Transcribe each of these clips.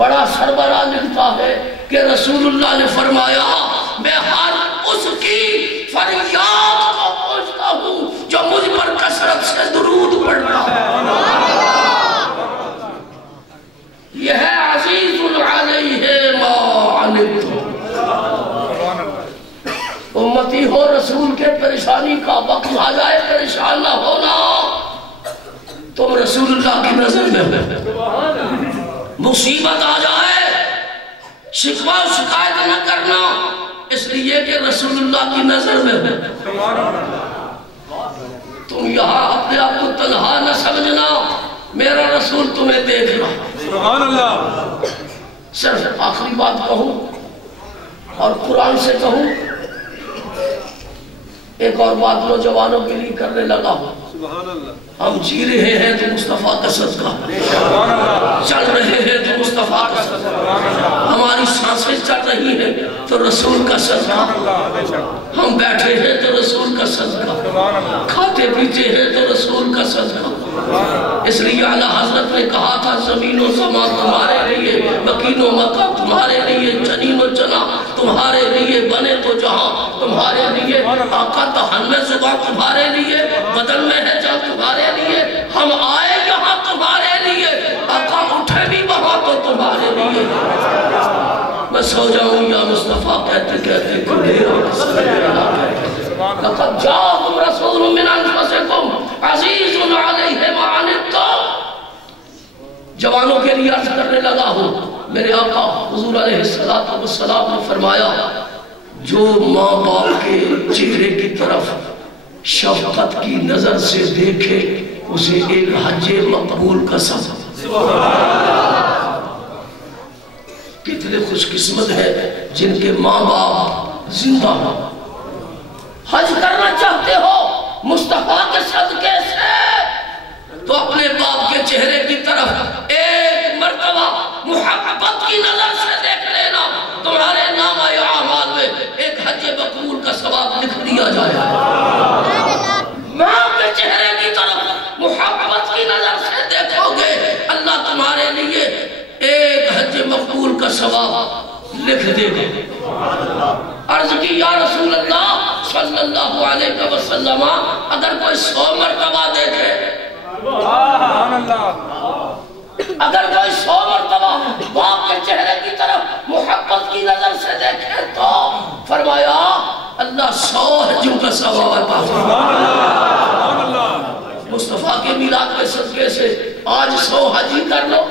بڑا سربراہ لکھتا ہے کہ رسول اللہ نے فرمایا میں ہر اس کی فریاد کو پوچھتا ہوں جو مجھ پر کثرت سے درود پڑھتا ہے. یہ ہے عزیز علیہ ما عنتم. امتی ہو رسول کے پریشانی کا وقت آ جائے پریشان نہ ہونا. تم رسول اللہ کی نظر میں ہو. مصیبت آ جائے شکوہ و شکایت نہ کرنا اس لیے کہ رسول اللہ کی نظر میں ہو. تم یہاں اپنے آپ کو تنہا نہ سمجھنا میرا رسول تمہیں دیکھ رہا. سبحان اللہ. صرف آخری بات کہوں اور قرآن سے کہوں. ایک اور بات نوجوانوں کے لیے کرنے لگا ہوں. ہم جی رہے ہیں تو مصطفیٰ کا صدقہ, چل رہے ہیں تو مصطفیٰ کا صدقہ, ہماری سانسیں چل رہی ہیں تو رسول کا صدقہ, ہم بیٹھے ہیں تو رسول کا صدقہ, کھاتے پیتے ہیں تو رسول کا صدقہ. اس لیے اعلیٰ حضرت نے کہا تھا زمین و زمان تمہارے لیے, مکین و مکہ تمہارے لیے, جنین و جنا تمہارے لیے, بنے تو جہاں تمہارے لیے, آقا دہن میں زبان تمہارے لیے, بدن میں ہے جان تمہارے لیے, ہم آئے یہاں تمہارے لیے, آقا اٹھے بھی وہاں تو تمہارے لیے. میں سو جاؤں یا مصطفیٰ کہتے کہتے لقد جاءکم رسول من انفسکم عزیز علیہ ما عنتم. جوانوں کے لیے عرض کرنے لگا ہوں. میرے آقا حضور علیہ السلام نے فرمایا جو ماں باپ کے چہرے کی طرف شفقت کی نظر سے دیکھے اسے ایک حج مقبول کا سزا. کتنے خوش قسمت ہے جن کے ماں باپ زندہ ہو. حج کرنا چاہتے ہو مصطفیٰ کے صدقے سے تو اپنے باپ کے چہرے کی طرف ایک مرتبہ محبت کی نظر سے دیکھ لینا, تمہارے نامہ اعمال میں ایک حج مقبول کا ثواب لکھ دیا جائے. ماں کے چہرے کی طرف محبت کی نظر سے دیکھو گے اللہ تمہارے لیے ایک حج مقبول کا ثواب لکھ دے گا. عرض کی یا رسول اللہ صلی اللہ علیہ وسلم اگر کوئی 100 مرتبہ دیکھے, اگر کوئی 100 مرتبہ باپ کے چہرے کی طرف محبت کی نظر سے دیکھے تو فرمایا اللہ 100 حجوں کا ثواب ہے. مصطفیٰ کے میلاد کے صدقے سے آج 100 حجی کر لو.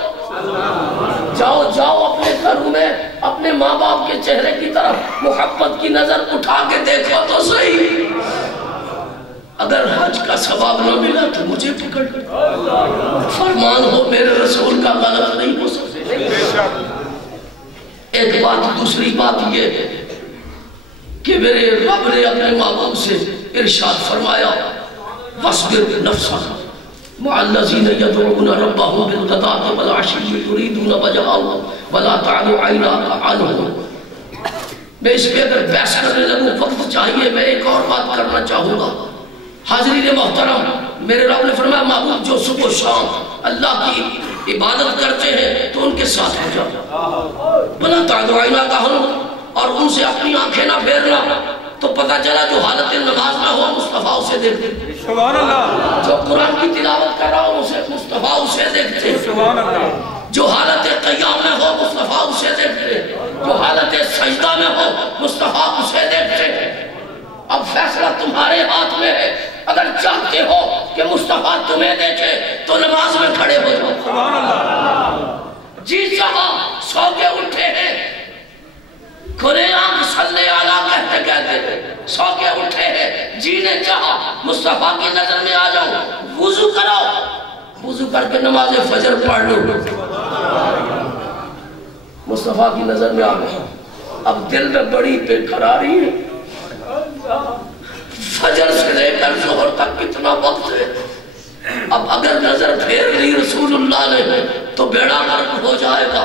جاؤ اپنے گھروں میں اپنے ماں باپ کے چہرے کی طرف محبت کی نظر اٹھا کے دیکھو تو صحیح. اگر حج کا ثواب نہ ملا تو مجھے پکڑ فرمان ہو میرے رسول کا غلط نہیں ہو سکتے. ایک بات. دوسری بات یہ کہ میرے رب نے اپنے محبوب سے ارشاد فرمایا وَاصْبِرْ نَفْسَكَ مع الذين يدعون ربهم بالغداة والعشي يريدون وجهه ولا تعد عيناك عنهم. میں اس پہ اگر بحث کرنے لگوں وقت چاہیے. میں ایک اور بات کرنا چاہوں گا. حاضرین محترم, میرے رب نے فرمایا محبوب جو صبح و شام اللہ کی عبادت کرتے ہیں تو ان کے ساتھ ہو جاؤ. ولا تعد عيناك عنهم, اور ان سے اپنی آنکھیں نہ پھیرنا. تو پتہ چلا جو حالت نماز میں ہو مصطفیٰ اسے دیکھتے, سبحان اللہ. جو قرآن کی تلاوت کر رہا ہو مصطفیٰ اسے دیکھتے, سبحان اللہ. جو حالت قیام میں ہو مصطفیٰ اسے دیکھتے, جو حالت سجدہ میں ہو مصطفیٰ اسے دیکھتے. اب فیصلہ تمہارے ہاتھ میں ہے. اگر چاہتے ہو کہ مصطفیٰ تمہیں دیکھے تو نماز میں کھڑے ہو جاؤ, سبحان اللہ. جی صاحب سو کے اٹھے ہیں, کھلے آنکھ صلی اللہ کہتے کہتے سو کے اٹھے ہیں, جی نے چاہا مصطفیٰ کی نظر میں آ جاؤ, وضو کراؤ, وضو کر کے نماز فجر پڑھ لو, مصطفیٰ کی نظر میں آ گئے. اب دل میں بڑی بے قراری ہے. فجر سے لے کر ظہر تک کتنا وقت ہے. اب اگر نظر پھیر لی رسول اللہ نے تو بیڑا غرق ہو جائے گا.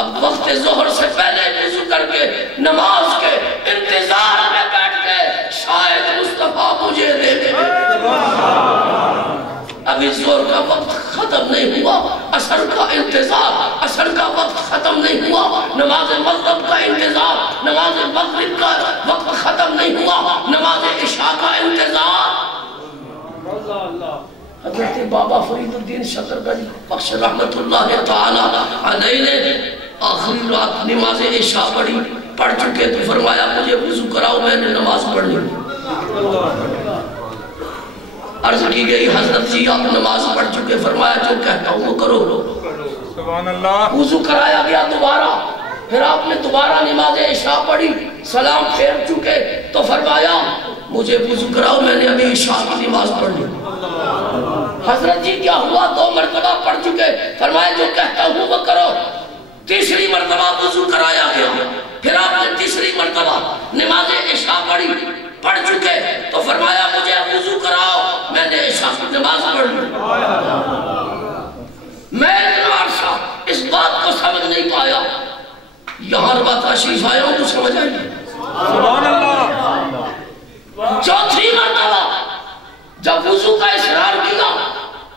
اب وقت ظہر سے پہلے وضو کر کے نماز کے انتظار میں بیٹھ گئے, شاید مصطفیٰ مجھے دیکھے. ابھی ظہر کا وقت ختم نہیں ہوا, عصر کا انتظار, عصر کا وقت ختم نماز مغرب کا انتظار، نماز مغرب کا وقت ختم نہیں ہوا، نماز عشاء کا انتظار۔ حضرت بابا فرید الدین شکرگنج بخش رحمت اللہ تعالی علیہ نے آخری رات نماز عشاء پڑھ چکے تو فرمایا مجھے وضو کراؤ، میں نے نماز پڑھنی۔ عرض کی گئی حضرت جی آپ نماز پڑھ چکے، فرمایا جو کہتا ہوں وہ کرو۔ سبحان اللہ۔ وضو کرایا گیا دوبارہ، پھر آپ نے دوبارہ نماز عشاء پڑھی، سلام پھیر چکے تو فرمایا مجھے وضو کراؤ، میں نے ابھی عشاء کی نماز پڑھ لی۔ حضرت جی کیا ہوا؟ 2 مرتبہ پڑھ چکے، فرمایا جو کہتا ہوں وہ کرو۔ تیسری مرتبہ وضو کرایا گیا، پھر آپ نے تیسری مرتبہ نماز عشاء پڑھ چکے تو فرمایا مجھے وضو کراؤ، میں نے عشاء کی نماز پڑھ لی۔ میں اتنا عرصہ اس بات کو سمجھ نہیں پایا، یہاں ربا تشریف آیا ہوں تو سمجھ آئی۔ سبحان اللہ۔ چوتھی مرتبہ جب وضو کا اصرار کیا،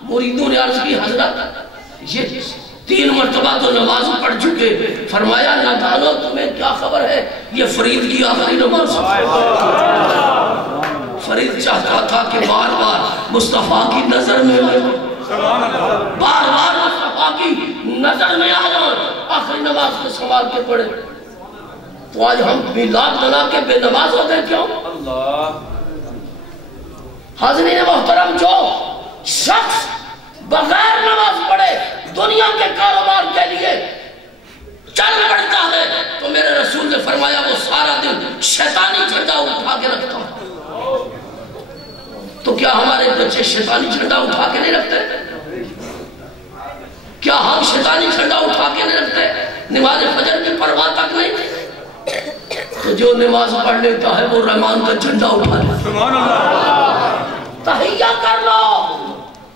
مریدوں نے عرض کی حضرت یہ 3 مرتبہ تو نماز پڑھ چکے، فرمایا نہ جانو تمہیں کیا خبر ہے، یہ فرید کی آخری نماز۔ فرید چاہتا تھا کہ بار بار مصطفیٰ کی نظر میں آئے، بار بار مصطفیٰ کی نظر میں آ جاؤ، آخری نماز کو سنبھال کے پڑھے۔ تو آج ہم میلاد منا کے بے نماز ہو گئے کیوں؟ حاضرین محترم، جو شخص بغیر نماز پڑھے دنیا کے کاروبار کے لیے چل پڑتا ہے تو میرے رسول نے فرمایا وہ سارا دن شیطانی جھنڈا اٹھا کے رکھتا ہے۔ تو کیا ہمارے بچے شیطانی جھنڈا اٹھا کے نہیں رکھتے؟ کیا ہم شیطانی جھنڈا اٹھا کے نہیں رکھتے؟ نماز فجر کی پرواہ تک نہیں؟ تو جو نماز پڑھ لیتا ہے وہ رحمان کا جھنڈا اٹھا لیتا۔ تحیہ کر لو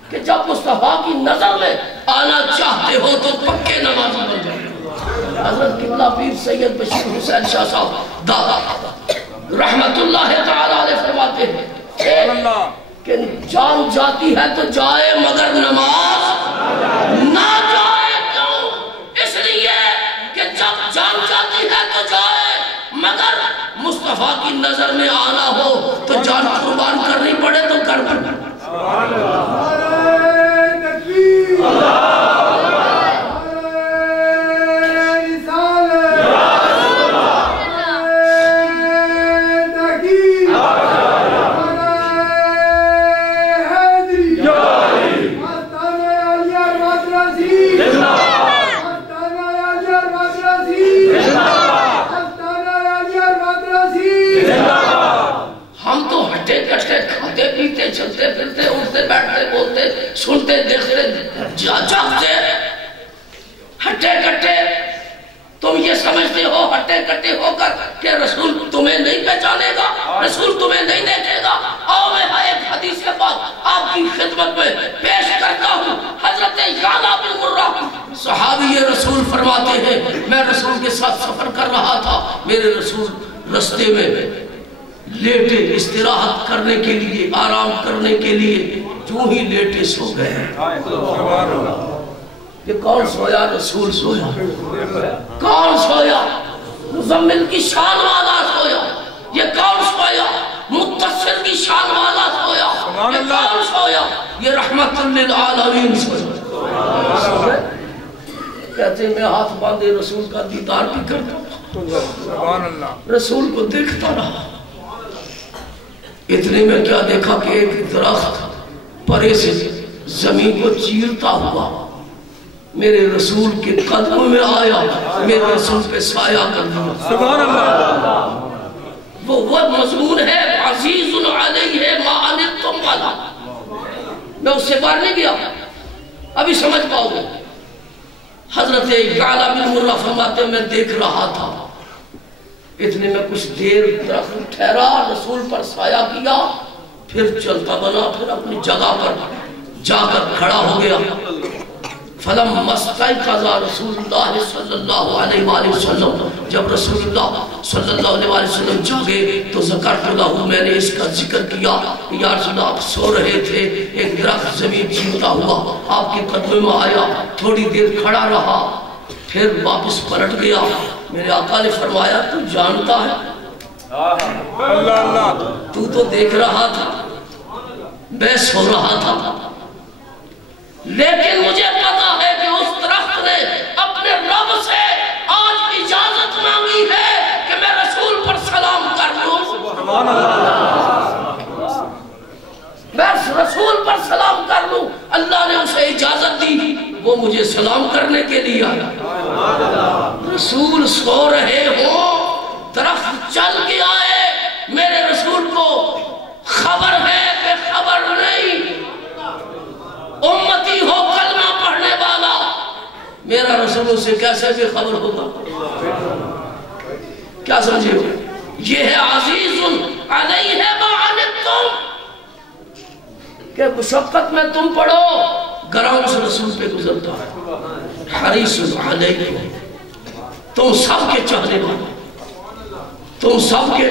کہ جب مصطفیٰ کی نظر میں آنا چاہتے ہو تو پکے نماز بن جائے۔ حضرت قبلہ پیر سید بشیر حسین شاہ صاحب دادا رحمت اللہ تعالی علیہ فرماتے ہیں کہ جان جاتی ہے تو جائے مگر نماز نہ جائے۔ کیوں؟ اس لیے کہ جب جان جاتی ہے تو جائے، مگر مصطفیٰ کی نظر میں آنا ہو تو جان قربان کرنی پڑے تو کر پڑے۔ چلتے پھرتے اٹھتے بیٹھتے بولتے سنتے دیکھتے جاگتے ہٹے کٹے، تم یہ سمجھتے ہو ہٹے کٹے ہو کر کہ رسول تمہیں نہیں پہچانے گا، رسول تمہیں نہیں دیکھے گا۔ آؤ میں ایک حدیث کے بعد آپ کی خدمت میں پیش کرتا ہوں۔ حضرت یعلا بن مرہ صحابی رسول فرماتے ہیں میں رسول کے ساتھ سفر کر رہا تھا، میرے رسول رستے میں لیٹے استراحت کرنے کے لیے، آرام کرنے کے لیے، جو ہی لیٹے سو گئے۔ یہ کون سویا؟ رسول سویا۔ کون سویا؟ مزمل کی شان والا سویا۔ یہ کون سویا؟ متصل کی شان والا سویا۔ یہ کون سویا؟ یہ رحمت للعالمین سویا۔ کہتے ہیں میں ہاتھ باندھے رسول کا دیدار بھی کرتا، رسول کو دیکھتا رہا۔ اتنے میں کیا دیکھا کہ ایک درخت پرے سے زمین کو چیرتا ہوا میرے رسول کے قدم میں آیا، میرے رسول پہ سایہ کر دیا۔ سبحان اللہ۔ وہ مضمون ہے عزیز علیہ ما عنتم والا، میں اس سے باہر نہیں گیا، ابھی سمجھ پاؤ گے۔ حضرت یعلا بن مرہ فرماتے میں دیکھ رہا تھا، اتنے میں کچھ دیر درخت ٹھہرا، رسول پر سایہ کیا، پھر چلتا بنا، پھر اپنی جگہ پر جا کر کھڑا ہو گیا۔ فلم استيقظ رسول اللہ صلی اللہ علیہ وآلہ وسلم، جب رسول اللہ صلی اللہ علیہ وآلہ وسلم جاگے تو ذکرت لہو، میں نے اس کا ذکر کیا کہ یا رسول اللہ آپ سو رہے تھے، ایک درخت زمین چیرتا ہوا آپ کے قدم میں آیا، تھوڑی دیر کھڑا رہا، پھر واپس پلٹ گیا. میرے آقا نے فرمایا تو جانتا ہے اللہ اللہ تو دیکھ رہا تھا میں سو رہا تھا لیکن مجھے پتا ہے کہ اس درخت نے اپنے رب سے آج اجازت مانگی ہے کہ میں رسول پر سلام کر لوں. سبحان اللہ میں رسول پر سلام کر لوں. اللہ نے اسے اجازت دی وہ مجھے سلام کرنے کے لیے آیا. رسول سو رہے ہو درخت چل کے آئے میرے رسول کو خبر ہے کہ خبر نہیں امتی ہو کلمہ پڑھنے والا میرا رسول سے کیسے بھی خبر ہوگا. کیا سمجھے ہو یہ ہے عزیز علیہ ما عنتم کہ مشقت میں تم پڑھو گرام سے رسول پہ گزرتا ہے. حریص علیکم تم سب کے چاہنے والے تم سب کے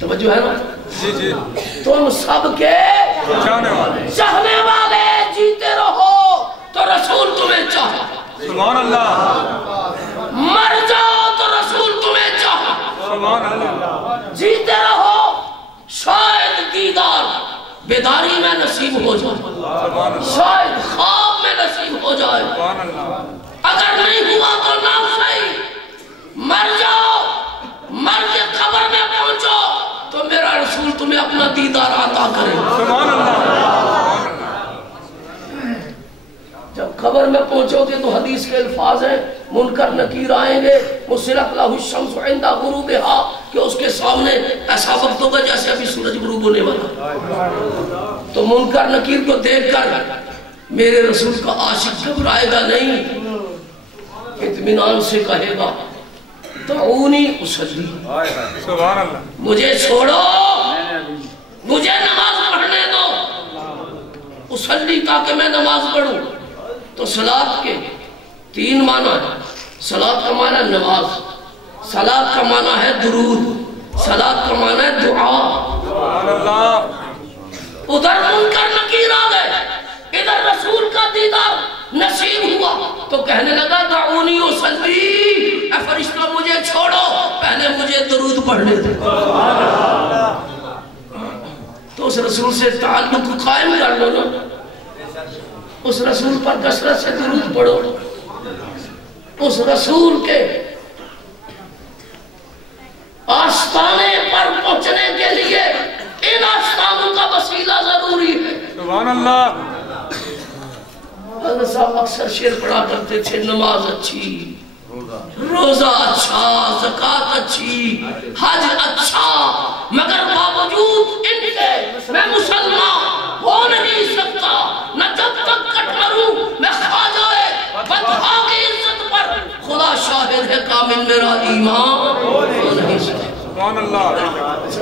توجہ ہے نا جی جی تم سب کے چاہنے والے جیتے رہو تو رسول تمہیں چاہے. سبحان اللہ مر جاؤ تو رسول تمہیں چاہے. سبحان اللہ جیتے رہو شاید دیدار بیداری میں نصیب ہو جائے شاید خواب میں نصیب ہو جائے. سبحان اللہ اگر نہیں ہوا تو نہ صحیح مر جاؤ مر کے قبر میں پہنچو تو میرا رسول تمہیں اپنا دیدار عطا کرے. سبحان اللہ جب قبر میں پہنچو گے تو حدیث کے الفاظ ہیں منکر نکیر آئیں گے مسلق لہ الشمس عند غروبہا کہ اس کے سامنے ایسا وقت ہوگا جیسے ابھی سورج غروب ہونے والا. تو منکر نکیر کو دیکھ کر میرے رسول کا عاشق گھبرائے گا نہیں اطمینان سے کہے گا دعونی اصلی سبحان اللہ مجھے چھوڑو مجھے نماز پڑھنے دو اصلی تاکہ میں نماز پڑھوں. تو صلاۃ کے 3 معنی ہے. صلاۃ کا معنی ہے نماز صلاۃ کا معنی ہے درود صلاۃ کا معنی ہے دعا. سبحان اللہ ادھر منکر نکیر آ گئے ادھر رسول کا دیدار نصیب ہوا تو کہنے لگا دعونی اصلی اے فرشتہ مجھے چھوڑو پہلے مجھے درود پڑھنے دے. تو اس رسول سے تعلق قائم کر لو نا اس رسول پر کثرت سے درود پڑھو. اس رسول کے آستانے پر پہنچنے کے لیے ان آستانوں کا وسیلہ ضروری ہے. سبحان اللہ حضرت صاحب اکثر شعر پڑھا کرتے تھے نماز اچھی روزہ اچھا زکوٰۃ اچھی حج اچھا مگر باوجود ان کے میں مسلمان ہو نہیں سکتا نہ جب تک کٹ مروں میں خواجہ بدھا کی عزت پر خدا شاہد ہے کامل میرا ایمان ہو نہیں سکتا. سبحان اللہ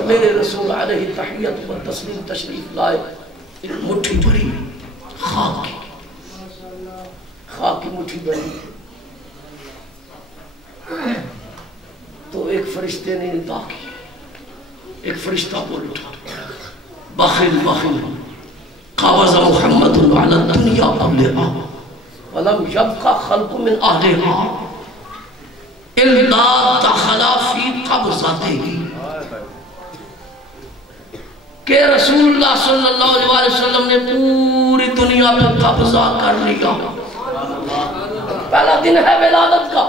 میرے رسول علیہ تحیت و تسلیم تشریف لائے ایک مٹھی بھری خاک کی مٹھی بھری تو ایک فرشتے نے ندا کی ایک فرشتہ بول اٹھا بخل بخل قابض محمد علی الدنیا قبلها ولم يبقى خلق من اهلها الا دخل في قبضته کہ رسول اللہ صلی اللہ علیہ وسلم نے پوری دنیا پہ قبضہ کر لیا. پہلا دن ہے ولادت کا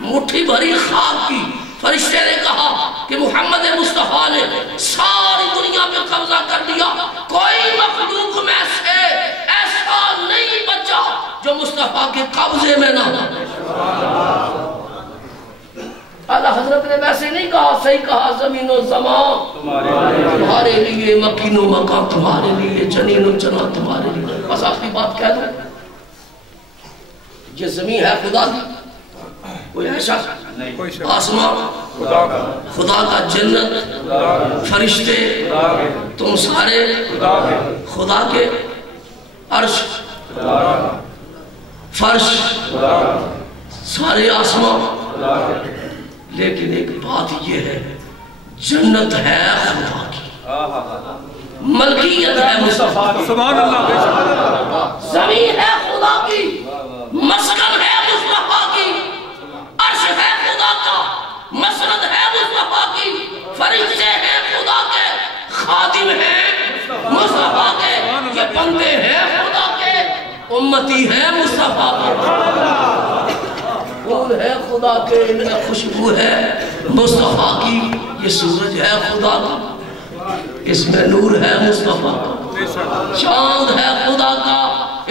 مٹھی بھری خاک کی فرشتے نے کہا کہ محمد مصطفیٰ نے ساری دنیا پہ قبضہ کر لیا کوئی مخلوق میں سے ایسا نہیں بچا جو مصطفیٰ کے قبضے میں نہ ہو. اعلیٰ حضرت نے ویسے نہیں کہا صحیح کہا زمین و زمان تمہارے لیے مکین و مکان تمہارے لیے جنین و جنان تمہارے لیے. بس آخری بات کہہ دوں یہ زمین ہے خدا کی کوئی ایسا آسمان خدا کا جنت فرشتے تم سارے خدا کے عرش فرش سارے آسمان. لیکن ایک بات یہ ہے جنت ہے خدا کی ملکیت ہے مصطفیٰ کی سبحان اللہ زمین ہے خدا کی مسکن ہے مصطفیٰ کی، عرش ہے خدا کا، مسند ہے مصطفیٰ کی، فرشتے ہیں خدا کے، خادم ہیں مصطفیٰ کے، یہ بندے ہیں خدا کے، امتی ہیں مصطفیٰ کے، پھول ہے خدا کے، ان میں خوشبو ہے مصطفیٰ کی، یہ سورج ہے خدا کا، اس میں نور ہے مصطفیٰ کا، چاند ہے خدا کا،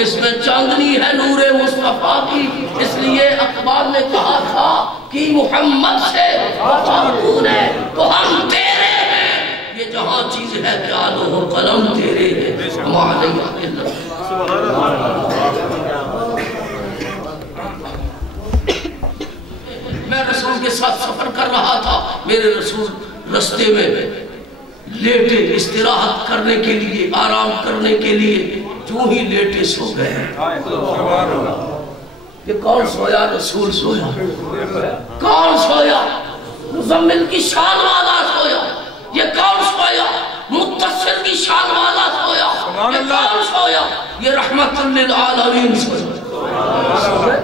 اس میں چاندنی ہے نور مصطفیٰ کی، اس لیے اقبال نے کہا تھا کہ محمد سے وفاقون ہے تو ہم تیرے ہیں، یہ جہاں چیز ہے کیا لو قلم تیرے ہیں، میں رسول کے ساتھ سفر کر رہا تھا، میرے رسول رستے میں لیٹے استراحت کرنے کے لیے، آرام کرنے کے لیے، جو ہی لیٹے سو گئے۔ یہ کون سویا؟ رسول سویا۔ کون سویا؟ مزمل کی شان والا سویا۔ یہ کون سویا؟ متصل کی شان والا سویا۔ یہ کون سویا؟ یہ رحمت للعالمین سویا۔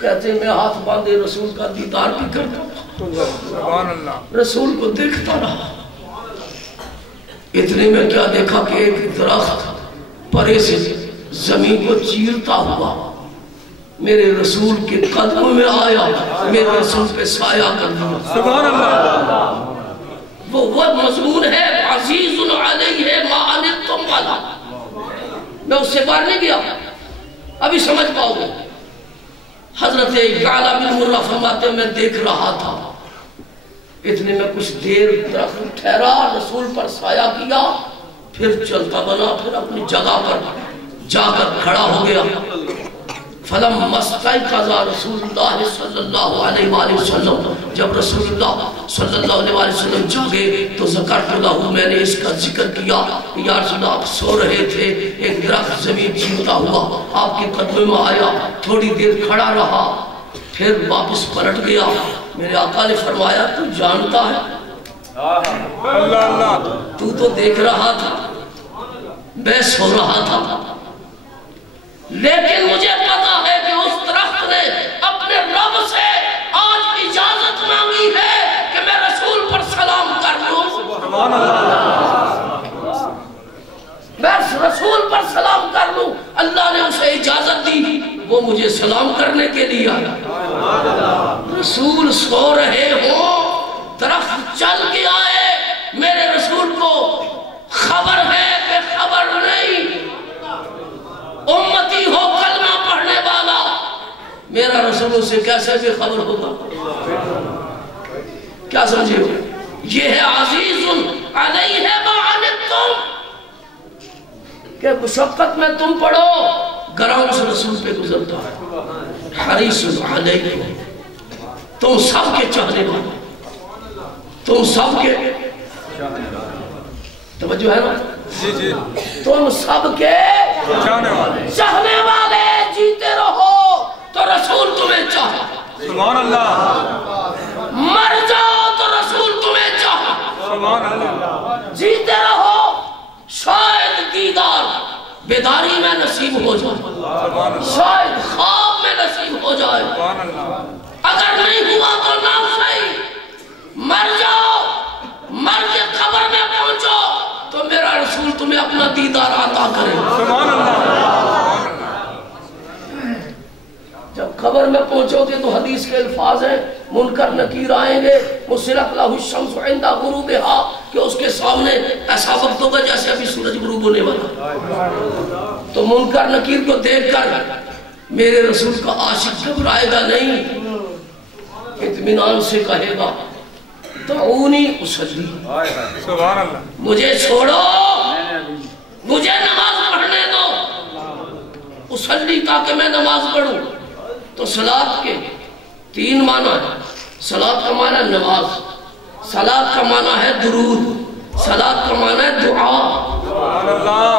کہتے ہیں میں ہاتھ باندھے رسول کا دیدار بھی کرتا تھا، رسول کو دیکھتا رہا۔ اتنے میں کیا دیکھا کہ ایک درخت پرے سے زمین کو چیرتا ہوا میرے رسول کے قدم میں آیا، میرے رسول پہ سایہ کر دیا۔ سبحان اللہ۔ وہ مضمون ہے عزیز علیہ ما عنتم والا، میں اس سے باہر نہیں گیا، ابھی سمجھ پاؤ گے۔ حضرت یعلا بن مرہ فرماتے میں دیکھ رہا تھا، اتنے میں کچھ دیر درخت ٹھہرا، رسول پر سایہ کیا، پھر چلتا بنا، پھر اپنی جگہ پر جا کر کھڑا ہو گیا۔ فلم استيقظ رسول اللہ صلی اللہ علیہ وآلہ وسلم، جب رسول اللہ صلی اللہ علیہ وآلہ وسلم جاگے تو ذکرت لہو، میں نے اس کا ذکر کیا کہ یا رسول اللہ آپ سو رہے تھے، ایک درخت زمین چیرتا ہوا آپ کے قدم میں آیا، تھوڑی دیر کھڑا رہا، پھر واپس پلٹ گیا۔ میرے آقا نے فرمایا تو جانتا ہے، تو دیکھ رہا تھا، میں سو رہا تھا، لیکن مجھے پتا ہے کہ اس درخت نے اپنے رب سے آج اجازت مانگی ہے کہ میں رسول پر سلام کر لوں۔ میں رسول پر سلام کر لوں، اللہ نے اسے اجازت دی، وہ مجھے سلام کرنے کے لیے آیا۔ رسول سو رہے ہو، درخت چل کے آئے، میرے رسول کو خبر ہے کہ خبر نہیں، امتی ہو کلمہ پڑھنے والا، میرا رسول سے کیسے بھی خبر ہوگا؟ کیا سمجھے ہو؟ یہ ہے عزیز علیہ ما عنتم، کہ مشقت میں تم پڑھو، گراؤں سے رسول پہ گزرتا ہے۔ حریص علیکم، تم سب کے چاہنے والے، تم سب کے توجہ ہے نا؟ تم سب کے چاہنے والے، جیتے رہو تو رسول تمہیں چاہا، سبحان اللہ، مر جاؤ تو رسول تمہیں چاہا، سبحان اللہ، جیتے رہو شاید دیدار بیداری میں نصیب ہو جائے، شاید خواب میں نصیب ہو جائے، اگر نہیں ہوا تو نہ صحیح، مر جاؤ، مر کے قبر میں پہنچو تو میرا رسول تمہیں اپنا دیدار عطا کرے۔ سبحان اللہ۔ جب قبر میں پہنچو گے تو حدیث کے الفاظ ہیں، منکر نکیر آئیں گے، مسرت لہ الشمس عند غروبہا، کہ اس کے سامنے ایسا وقت ہوگا جیسے ابھی سورج غروب ہونے والا، تو منکر نکیر کو دیکھ کر میرے رسول کا عاشق گھبرائے گا نہیں، اطمینان سے کہے گا دعونی اصلی، سبحان اللہ، مجھے چھوڑو، مجھے نماز پڑھنے دو، اصلی تاکہ میں نماز پڑھوں۔ تو صلاۃ کے تین معنی ہے، صلاۃ کا معنی ہے نماز، صلاۃ کا معنی ہے درود، صلاۃ کا معنی ہے دعا۔ سبحان اللہ،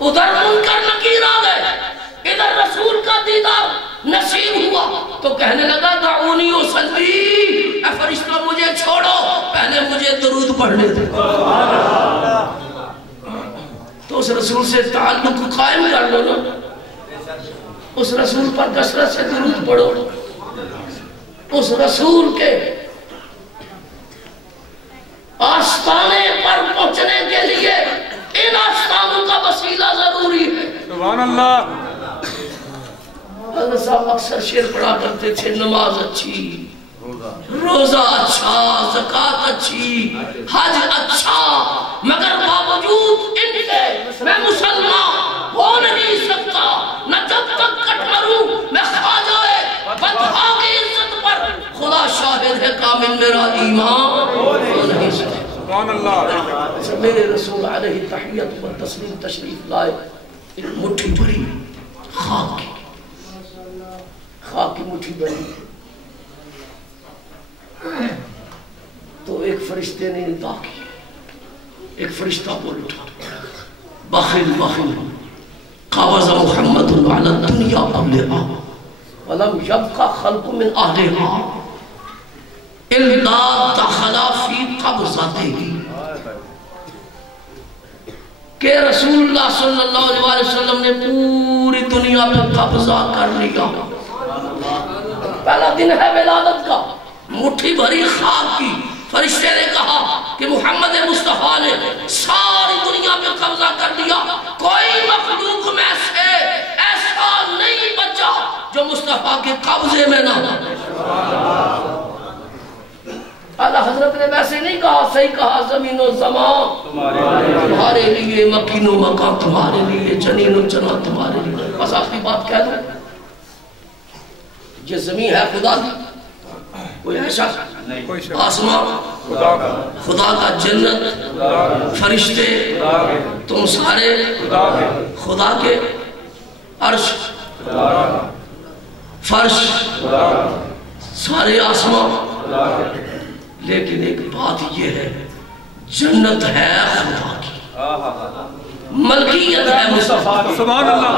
ادھر منکر نکیر آ گئے، ادھر رسول کا دیدار نصیب ہوا تو کہنے لگا دعونی اصلی، اے فرشتہ مجھے چھوڑو، پہلے مجھے درود پڑھنے دے۔ تو اس رسول سے تعلق قائم کر لو نا، اس رسول پر کثرت سے درود پڑھو. اس رسول کے آستانے پر پہنچنے کے لیے ان آستانوں کا وسیلہ ضروری ہے. سبحان اللہ. حضرت صاحب اکثر شعر پڑھا کرتے تھے، نماز اچھی، روزہ اچھا، زکوٰۃ اچھی، حج اچھا، مگر باوجود ان کے میں مسلمان ہو نہیں سکتا. نہ جب تک کٹ مروں میں خواجہ بندھا کی عزت پر خدا شاہد ہے کامل میرا ایمان ہو نہیں سکتا. سبحان اللہ. میرے رسول علیہ تحیت و تسلیم تشریف لائے، ایک مٹھی بھری خاک کی مٹھی بھری. تو ایک فرشتے نے ندا کی، ایک فرشتہ بول اٹھا، بخل بخل قابض محمد علی الدنیا قبلہا ولم یبقى خلق من اہلہا الا دخل فی قبضتہ. کہ رسول اللہ صلی اللہ علیہ وسلم نے پوری دنیا پہ قبضہ کر لیا. پہلا دن ہے ولادت کا، مٹھی بھری خاک کی. فرشتے نے کہا کہ محمد مصطفیٰ نے ساری دنیا پہ قبضہ کر لیا، کوئی مخلوق میں سے ایسا نہیں بچا جو مصطفیٰ کے قبضے میں نہ ہو. اعلیٰ حضرت نے ویسے نہیں کہا، صحیح کہا، زمین و زمان تمہارے لیے، مکین و مکان تمہارے لیے، جنین و جنان تمہارے لیے. بس آخری بات کہہ دوں، یہ زمین ہے خدا کی، کوئی ایسا آسمان خدا کا، جنت فرشتے تم سارے خدا کے، عرش فرش سارے آسمان. لیکن ایک بات یہ ہے، جنت ہے خدا کی، ملکیت ہے مصطفیٰ کی. سبحان اللہ.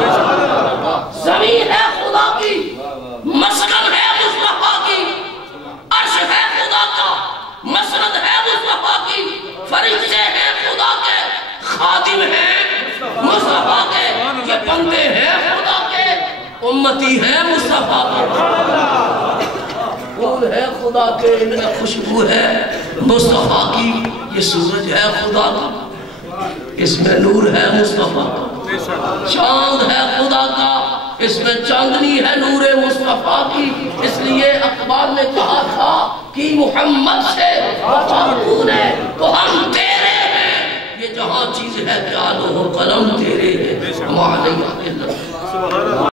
زمین ہے خدا کی، مسکن ہے مصطفیٰ کی، عرش ہے خدا کا، مسند ہے مصطفیٰ کی، فرشتے ہیں خدا کے، خادم ہیں مصطفیٰ کے، یہ بندے ہیں خدا کے، امتی ہیں مصطفیٰ کے. پھول ہے خدا کے، ان میں خوشبو ہے مصطفیٰ کی. یہ سورج ہے خدا کا، اس میں نور ہے مصطفیٰ کا. چاند ہے خدا کا، اس میں چاندنی ہے نور مصطفیٰ کی. اس لیے اقبال نے کہا تھا کہ محمد سے وفا نے تو ہم تیرے ہیں، یہ جہاں چیز ہے کیا لوح قلم تیرے ہیں.